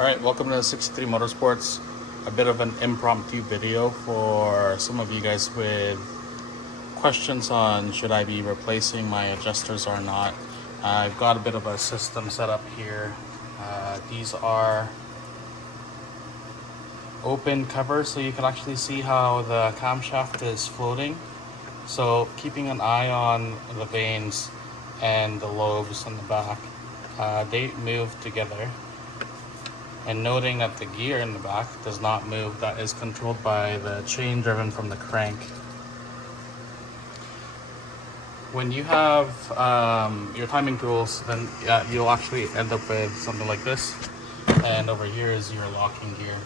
Alright, welcome to 63 Motorsports. A bit of an impromptu video for some of you guys with questions on should I be replacing my adjusters or not. I've got a bit of a system set up here. These are open covers so you can actually see how the camshaft is floating. So keeping an eye on the vanes and the lobes on the back, they move together. And noting that the gear in the back does not move, that is controlled by the chain driven from the crank. When you have your timing tools, then you'll actually end up with something like this. And over here is your locking gear.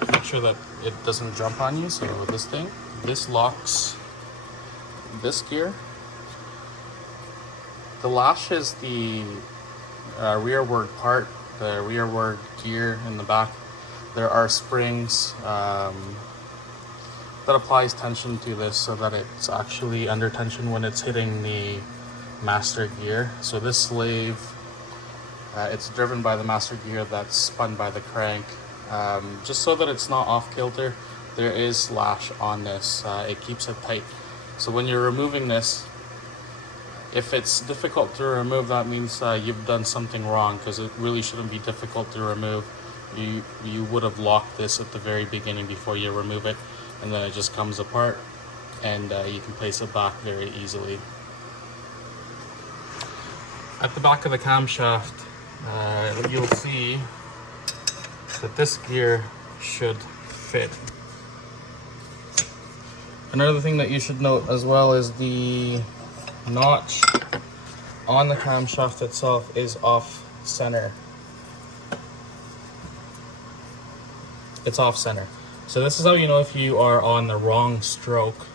To make sure that it doesn't jump on you, so this locks this gear. The lash is the rearward part, the rearward gear in the back. There are springs that applies tension to this so that it's actually under tension when it's hitting the master gear. So this slave, it's driven by the master gear that's spun by the crank. Just so that it's not off kilter, there is lash on this. It keeps it tight. So when you're removing this, if it's difficult to remove, that means you've done something wrong, because it really shouldn't be difficult to remove. You would have locked this at the very beginning before you remove it, and then it just comes apart, and you can place it back very easily. At the back of the camshaft, you'll see that this gear should fit. Another thing that you should note as well is the notch on the camshaft itself is off center. It's off center. So this is how you know if you are on the wrong stroke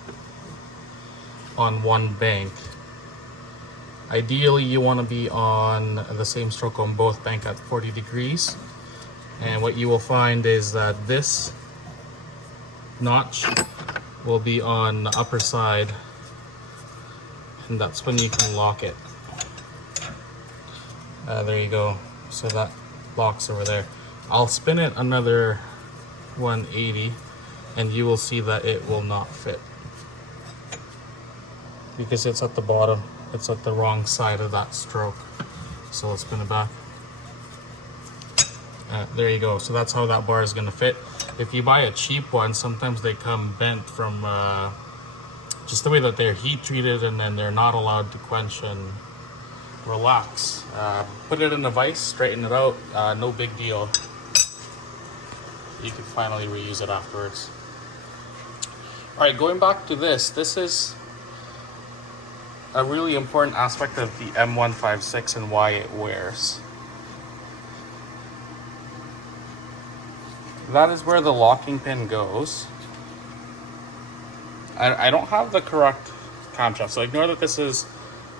on one bank. Ideally, you want to be on the same stroke on both banks at 40 degrees. And what you will find is that this notch will be on the upper side, and that's when you can lock it. There you go. So that locks over there. I'll spin it another 180 and you will see that it will not fit, because it's at the bottom. It's at the wrong side of that stroke. So let's spin it back. There you go. So that's how that bar is going to fit. If you buy a cheap one, sometimes they come bent from just the way that they're heat treated, and then they're not allowed to quench and relax. Put it in a vise, straighten it out, no big deal. You can finally reuse it afterwards. Alright, going back to this is a really important aspect of the M156 and why it wears. That is where the locking pin goes. I don't have the correct camshaft, so ignore that this is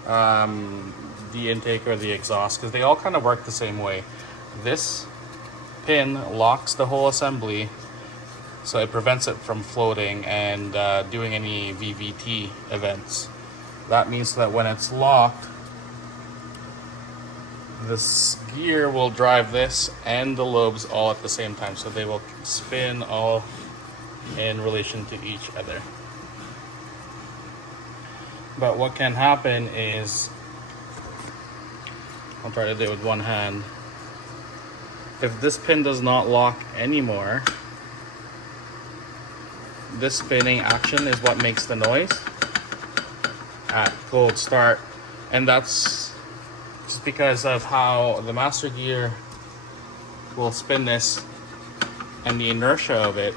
the intake or the exhaust, because they all kind of work the same way. This pin locks the whole assembly, so it prevents it from floating and doing any VVT events. That means that when it's locked, this gear will drive this and the lobes all at the same time, so they will spin all in relation to each other. But what can happen is, I'll try to do it with one hand. If this pin does not lock anymore, this spinning action is what makes the noise at cold start, and that's just because of how the master gear will spin this and the inertia of it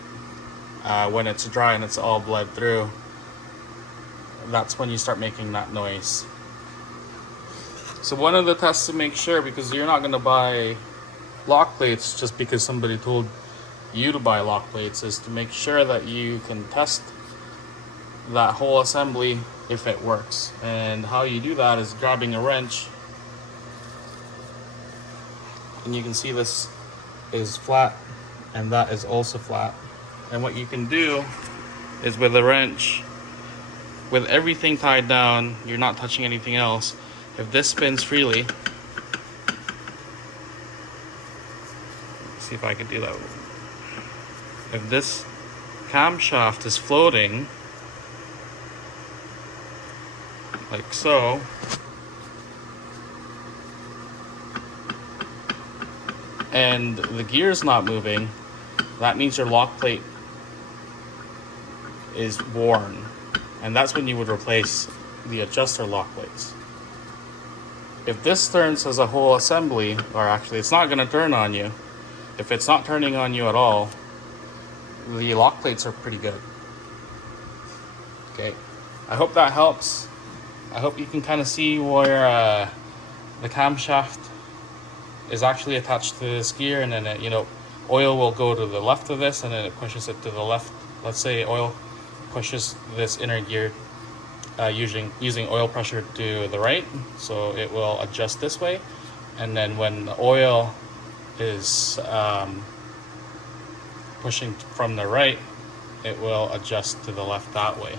when it's dry and it's all bled through. That's when you start making that noise. So one of the tests to make sure, because you're not going to buy lock plates just because somebody told you to buy lock plates, is to make sure that you can test that whole assembly if it works. And how you do that is grabbing a wrench, and you can see this is flat and that is also flat. And what you can do is, with a wrench, with everything tied down, you're not touching anything else. If this spins freely, see if I could do that. If this camshaft is floating, like so, and the gear's not moving, that means your lock plate is worn, and that's when you would replace the adjuster lock plates. If this turns as a whole assembly, or actually it's not going to turn on you, if it's not turning on you at all, the lock plates are pretty good. Okay, I hope that helps. I hope you can kind of see where the camshaft is actually attached to this gear, and then oil will go to the left of this, and then it pushes it to the left. Let's say oil pushes this inner gear using oil pressure to the right, so it will adjust this way, and then when the oil is pushing from the right, it will adjust to the left that way.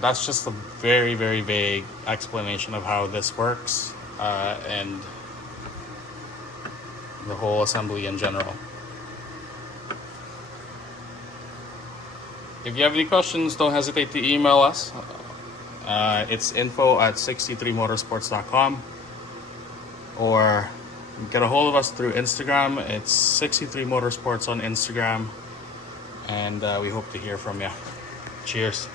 That's just a very, very vague explanation of how this works, and the whole assembly in general. If you have any questions, don't hesitate to email us. It's info@63motorsports.com, or get a hold of us through Instagram. It's 63motorsports on Instagram, and we hope to hear from you. Cheers.